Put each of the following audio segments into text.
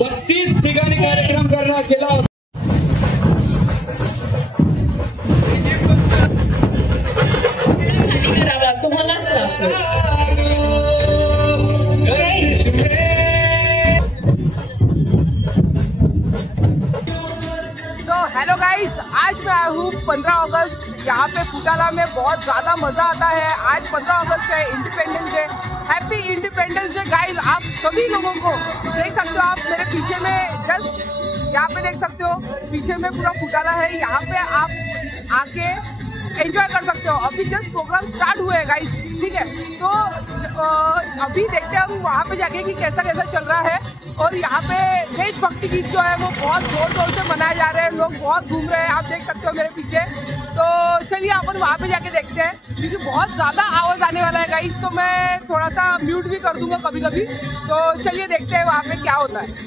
32 ठिकाणी कार्यक्रम केला होता। हेलो गाइस, आज मैं आया हूँ 15 अगस्त। यहाँ पे फुटाला में बहुत ज़्यादा मज़ा आता है। आज 15 अगस्त है, independence day. Happy independence day guys. आप सभी लोगों को देख सकते हो, आप मेरे पीछे में जस्ट यहाँ पे देख सकते हो, पीछे में पूरा फुटाला है। यहाँ पे आप आके एंजॉय कर सकते हो। अभी जस्ट प्रोग्राम स्टार्ट हुए हैं गाइस, ठीक है। तो अभी देखते हैं हम वहाँ पे जाके कि कैसा कैसा चल रहा है। और यहाँ पे देशभक्ति गीत जो है वो बहुत जोर शोर से मनाए जा रहे हैं, लोग बहुत घूम रहे हैं, आप देख सकते हो मेरे पीछे। तो चलिए अपन वहाँ पे जाके देखते हैं, क्योंकि बहुत ज़्यादा आवाज़ आने वाला है गाइस। तो मैं थोड़ा सा म्यूट भी कर दूंगा कभी कभी। तो चलिए देखते हैं वहाँ पे क्या होता है।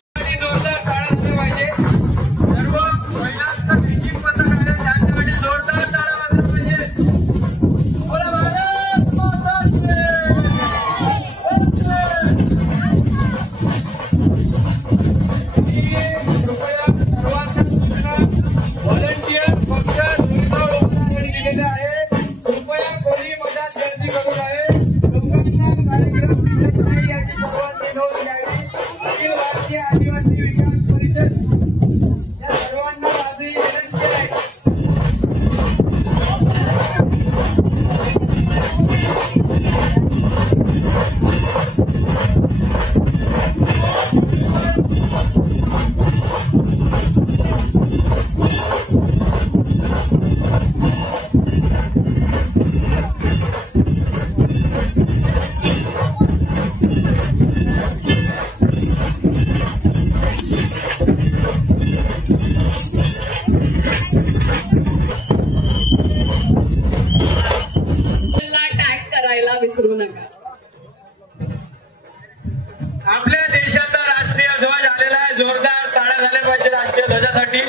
आपल्या देशाचा राष्ट्रीय ध्वज आलेला आहे, जोरदार टाळ्या झाल्या पाहिजे राष्ट्रीय ध्वजासाठी।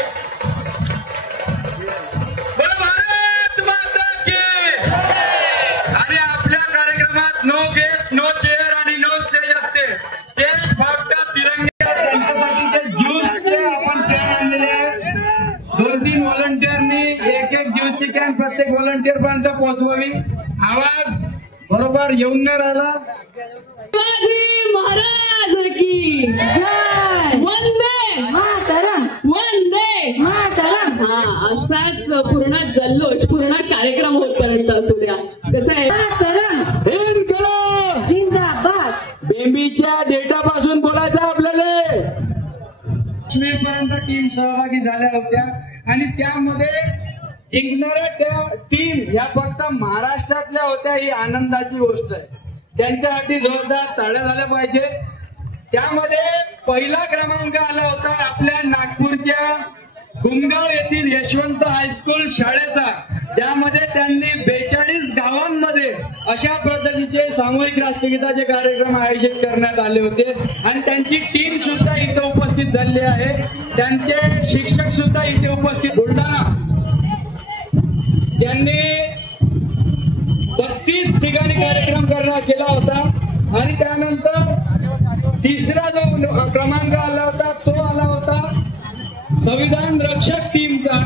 भारत माता की। आणि आपल्या कार्यक्रमात नो गेस्ट, नो चेअर आणि नो स्टेज असते। स्टेज फक्त तिरंग्यासाठी ज्यूसचे आपण कॅन आणलेले आहे। 2-3 व्हॉलंटियरनी एक ज्यूसची कॅन प्रत्येक व्हॉलंटियर पर्यंत पोहोचवावी। आवाज बरोबर येऊन नाही राहिला। महाराज की जय, वंदे मातरम, वंदे मातरम। हा, असाच पूर्ण जल्लोष, पूर्ण कार्यक्रम होतपर्यंत असू द्या। कसं आहे, जिंदाबाद। बेंबीच्या डेटापासून बोलायचं आपल्याला। पर्यंत टीम सहभागी झाल्या होत्या आणि त्यामध्ये जिंकणाऱ्या त्या टीम या फक्त महाराष्ट्रातल्या होत्या, ही आनंदाची गोष्ट आहे। त्यांच्यासाठी जोरदार टाळ्या झाल्या पाहिजे। त्यामध्ये पहिला क्रमांक आला होता आपल्या नागपूरच्या गुमगाव येथील यशवंत हायस्कूल शाळेचा, ज्यामध्ये त्यांनी 42 गावांमध्ये अशा पद्धतीचे सामूहिक राष्ट्रगीताचे कार्यक्रम आयोजित करण्यात आले होते। आणि त्यांची टीम सुद्धा इथे उपस्थित झाली आहे, त्यांचे शिक्षक सुद्धा इथे उपस्थित। बुलढाणा त्यांनी 32 ठिकाणी कार्यक्रम केला होता। आणि त्यानंतर तिसरा जो क्रमांक आला होता तो आला होता संविधान रक्षक टीमचा,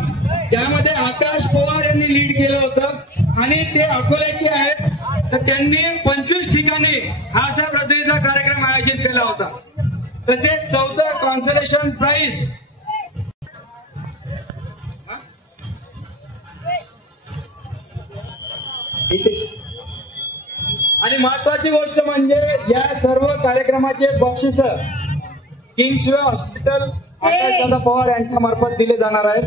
त्यामध्ये आकाश पवार यांनी लीड केलं होतं आणि ते अकोल्याचे आहेत। तर त्यांनी 25 ठिकाणी हा असा पद्धतीचा कार्यक्रम आयोजित केला होता। तसेच चौथं कॉन्सोलेशन प्राइज आणि महत्वाची गोष्ट म्हणजे या सर्व कार्यक्रमाचे बक्षीस किंग्सवे हॉस्पिटल आकाशदादा पवार यांच्या मार्फत दिले जाणार आहेत।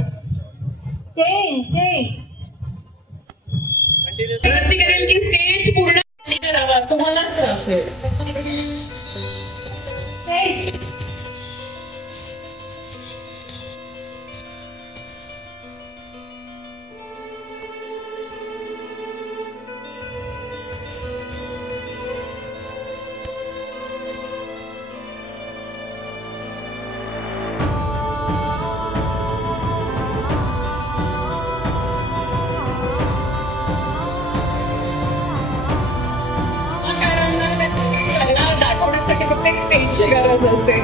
करेल की स्टेज पूर्ण तुम्हाला स्टेजची गरज असते.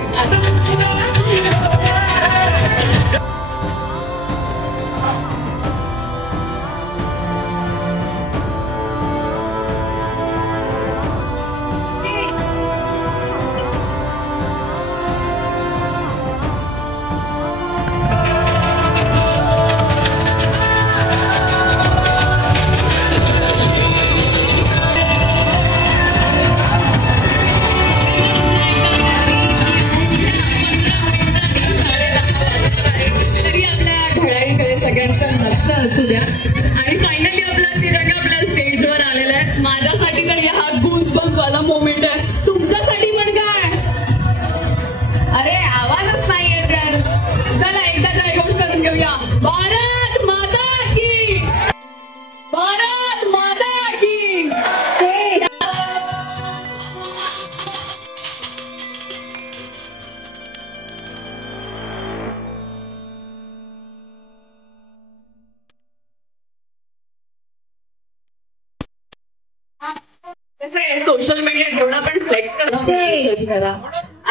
असू द्या. आणि फायनली आपला तिरंगा आपल्या स्टेजवर आलेला आहे. माझ्यासाठी तर हा गूजबम्प वाला मोमेंट आहे. तुमच्यासाठी पण काय? अरे आवाजच नाही येत यार. चला एकदा जयघोष करून घेऊया. भारत माता की, भारत माता की. कसं आहे, सोशल मीडिया जेवढा पण फ्लेक्स करा.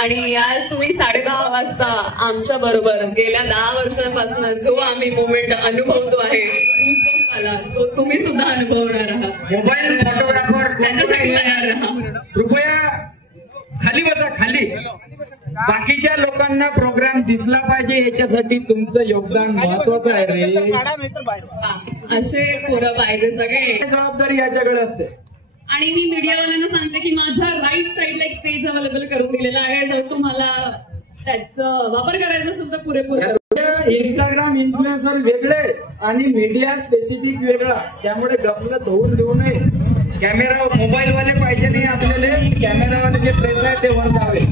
आणि आज तुम्ही 10:30 वाजता आमच्या बरोबर गेल्या 10 वर्षांपासून जो आम्ही मोमेंट अनुभवतो आहे तो तुम्ही सुद्धा अनुभवणार आहात. मोबाईल फोटोग्राफर त्याच्यासाठी तयार राहा. कृपया खाली बसा, खाली. बाकीच्या लोकांना प्रोग्राम दिसला पाहिजे याच्यासाठी तुमचं योगदान महत्वाचं आहे रे. असे पोरं पाहिजे सगळे. जबाबदारी याच्याकडे असते. आणि मी मीडियावाल्यांना सांगते की माझ्या राईट साईडला एक स्टेज अवेलेबल करून दिलेला आहे. जर तुम्हाला त्याचा वापर करायचा असेल तर पुरेपूर. इंस्टाग्राम इन्फ्लुएन्सर वेगळे आणि मीडिया स्पेसिफिक वेगळा, त्यामुळे गफलत होऊन देऊ नये. कॅमेरा मोबाईलवाले पाहिजे नाही आपल्याला. कॅमेरावाले जे प्रेस आहे ते वर जावे.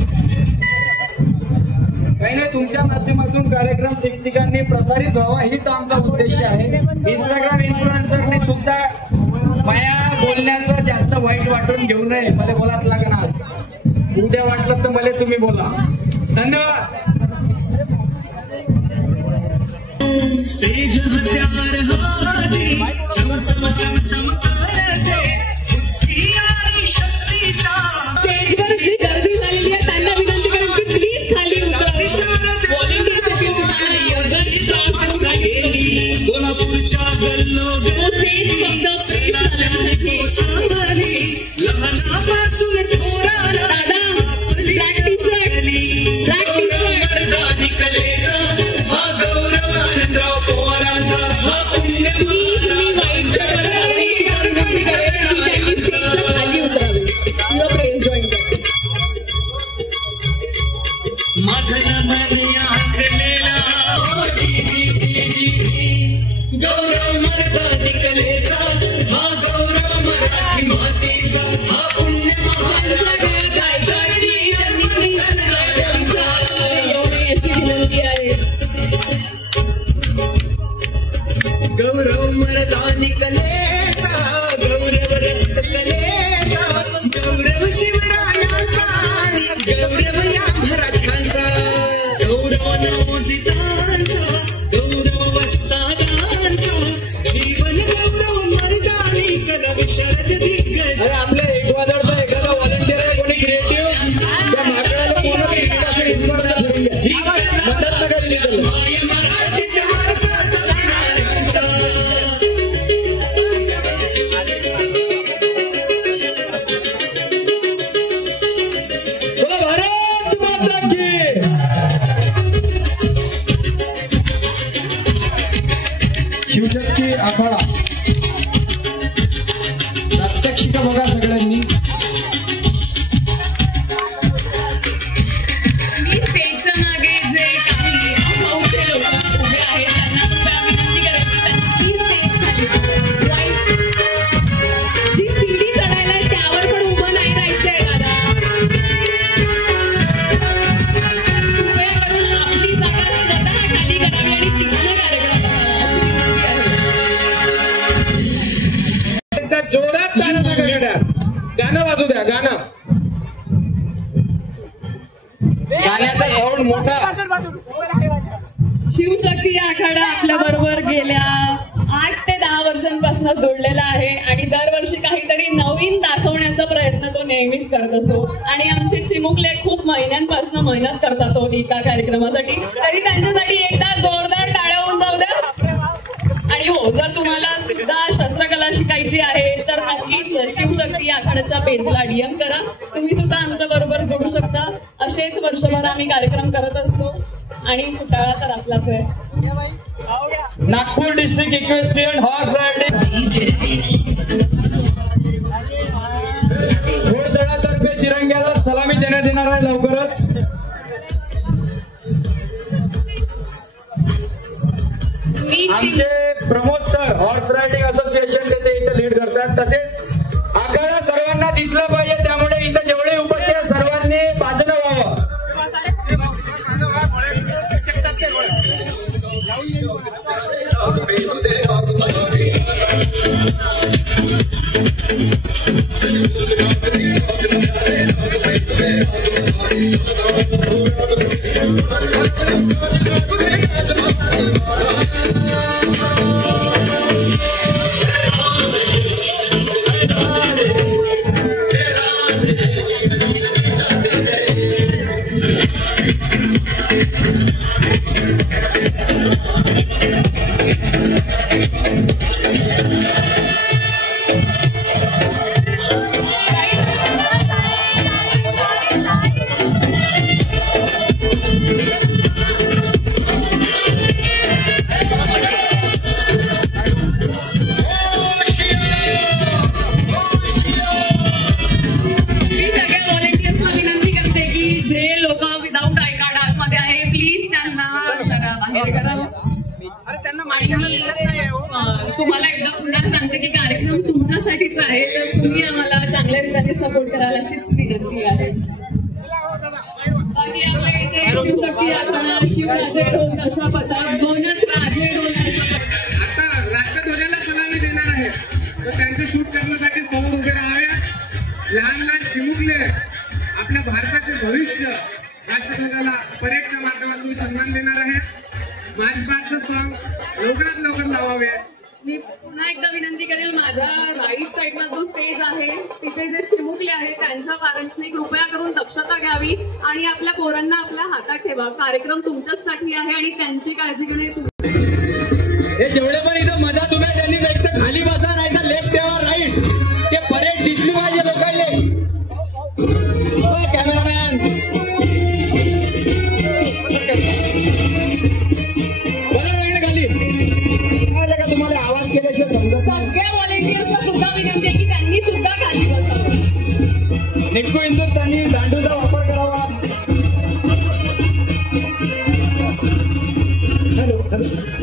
काही नाही, तुमच्या माध्यमातून कार्यक्रम ठिकठिकाणी प्रसारित व्हावा हीच आमचा उद्देश आहे. इंस्टाग्राम इन्फ्लुएन्सरने सुद्धा माया बोलण्याचं जास्त वाईट वाटून घेऊ नये. मला बोलाच लागणार. उद्या वाटलं तर मला तुम्ही बोला. धन्यवाद. गर्दी झालेली आहे त्यांना विनंती करेन की प्लीज खाली उतरावे. शिवशक्ती आखाडा प्रात्यक्षिक बघा सगळ्यांनी. मी स्टेजच्या मागे जे काही अभावचे लोक उभे आहेत त्यांना सुद्धा विनंती करायची जी सीडी चढायला त्यावर पण उभं नाही राहायचंय दादा. कृपया करून आपली जागा स्वतः खाली करावी आणि तिथलं कार्यक्रम करावा अशी विनंती आहे. जोरात गाणं वाजू द्या. गाणं गाण्याचा साऊंड मोठा. शिवशक्ती आखाडा आपल्या बरोबर गेल्या 8 ते 10 वर्षांपासून जोडलेला आहे आणि दरवर्षी काहीतरी नवीन दाखवण्याचा प्रयत्न तो नेहमीच करत असतो. आणि आमचे चिमुकले खूप महिन्यांपासून मेहनत करतात तो एका कार्यक्रमासाठी. तरी त्यांच्यासाठी एकदा जोरदार टाळ्या होऊन जाऊ द्या. आणि हो, जर तुम्हाला सुद्धा शस्त्रकला शिकायची आहे तर नक्कीच शिवशक्ती आखाड्याच्या पेजला DM करा. तुम्ही सुद्धा आमच्या बरोबर जोडू शकता. असेच वर्षभर आम्ही कार्यक्रम करत असतो आणि फुटाळा तर आपलाच आहे. Nagpur district equestrian horse riding घोडदळातर्फे तिरंग्याला सलामी देण्यात येणार आहे लवकरच. आमचे Pramod sir horse riding association ते इथं लीड करतात. तसेच आखाडा सर्वांना दिसला पाहिजे, त्यामुळे इथं जेवढे उपस्थित सर्वांनी बाजूला व्हावं. तुम्हाला एकदा पुन्हा सांगते की कार्यक्रम तुमच्यासाठीच आहे, तर तुम्ही आम्हाला चांगल्या रीतीने सपोर्ट कराल अशीच विनंती आहे. बाकी आपल्या इथे शिवशक्ती आखाडा, शिवराजे ढोल ताशा पथक, दोनच राजे ढोल ताशा पथक आता राष्ट्रध्वजाला सलामी देणार आहे, तर त्यांचं शूट करण्यासाठी समोर उभे राहावे. लहान लहान चिमुकले आपल्या भारताचे भविष्य राष्ट्रध्वजाला परेडच्या माध्यमातून सन्मान देणार आहे. माझं सॉंग लवकरात लवकर लावावे. मी पुन्हा एकदा विनंती करेल, माझ्या राईट साईडला जो स्टेज आहे तिथे जे चिमुकले आहेत त्यांच्या पॅरेंट्सनी कृपया करून दक्षता घ्यावी आणि आपल्या पोरांना आपल्या हातात ठेवा. कार्यक्रम तुमच्याचसाठी आहे आणि त्यांची काळजी घेणे. हे जेवढे पण इथं मदत उभे त्यांनी एक तर खाली बसा, नाही तर लेफ्ट किंवा राईट. ते परेड दिसली पाहिजे लोकांना. कॅमेरामॅन तुम्हाला आवाज केल्याशिवाय समजत. सगळ्या व्हॉलेंटियर्सला सुद्धा विनंती आहे की त्यांनी सुद्धा खाली बसावं. निक्कू हिंदुस्थानी दांडूचा वापर करावा.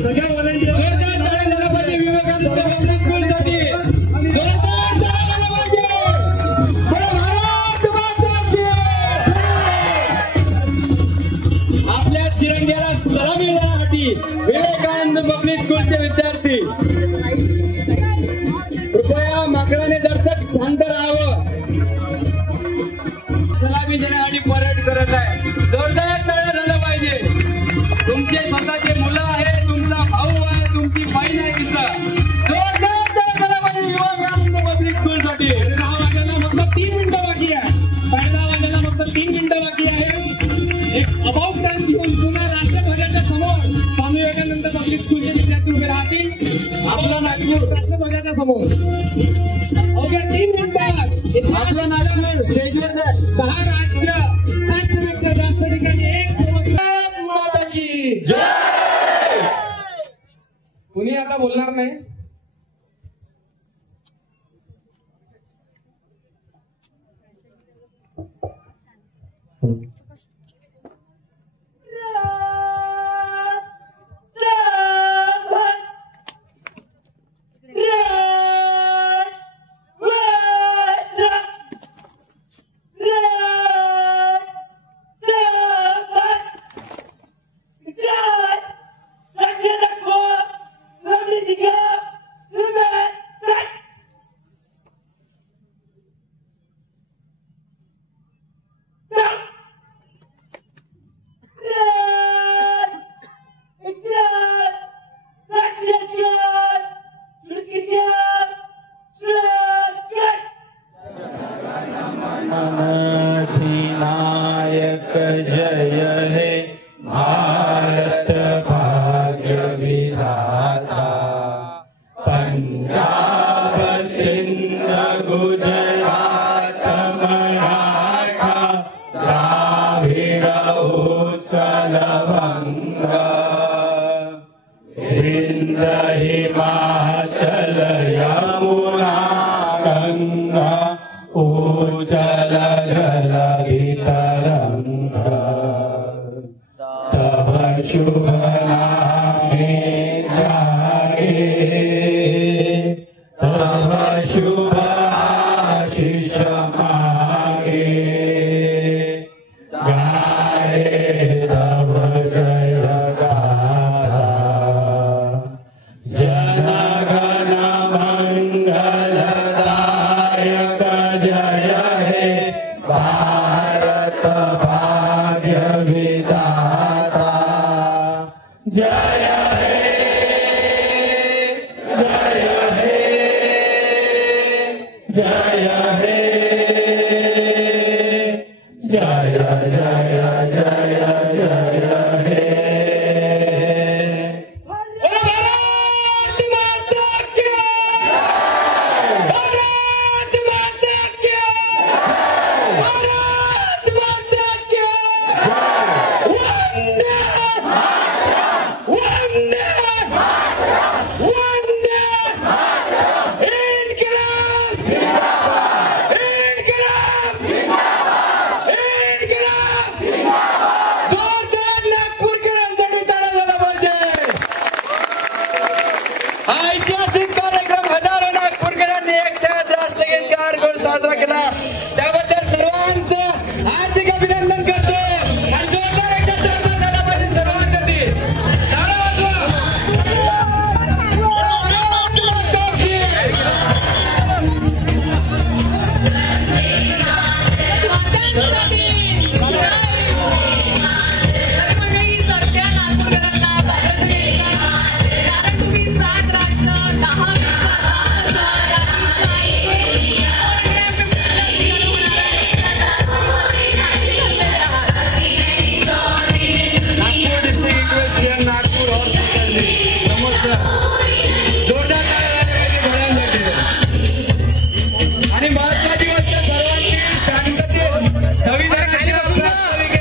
सगळ्या व्हॉलेंटियर झाला पाहिजे. विवेकानंद पब्लिक स्कूलसाठी आपल्या तिरंग्याला सलामी देण्यासाठी विवेकानंद पब्लिक स्कूलचे विद्यार्थी कृपया माकडाने दर्शक शांत राहावं. सलामी देण्यासाठी परेड करत आहे. जोरदार टाळ्या झालं पाहिजे. तुमचे स्वतःचे मुलं आहे, तुमचा भाऊ आहे, तुमची बहीण आहे तिथं. जोरदार टाळ्या झाल्या पाहिजे विवेकानंद पब्लिक स्कूलसाठी. 10 वाजायला फक्त 3 मिनिटं बाकी आहे. 10 वाजायला फक्त 3 मिनिटं बाकी आहे. एक अबाउट टाइम घेऊन पुन्हा राष्ट्रध्वजाच्या समोर स्वामी विवेकानंद पब्लिक स्कूलचे विद्यार्थी उभे राहतील. आपला नागपूर राष्ट्रध्वजाच्या समोर अवघ्या 3 मिनिटात आपला नागपूर स्टेजवर 10 राज्य 5 जास्त ठिकाणी एक कुणी आता बोलणार नाही. जय हे भारत भाग्य विधाता। पंजाब सिंध गुजरात मराठा द्राविड उत्कल बंगा हिंद हिमाचल यमुना गंगा उज्जल जल तरंगा। तब शुभ नामे जागे तब शुभ आशीष मागे गाए तब जय गाथा। जन गण मंगलदायक जय हे भारत भाग्य विधाता। जय हे जय हे जय हे जय जय जय जय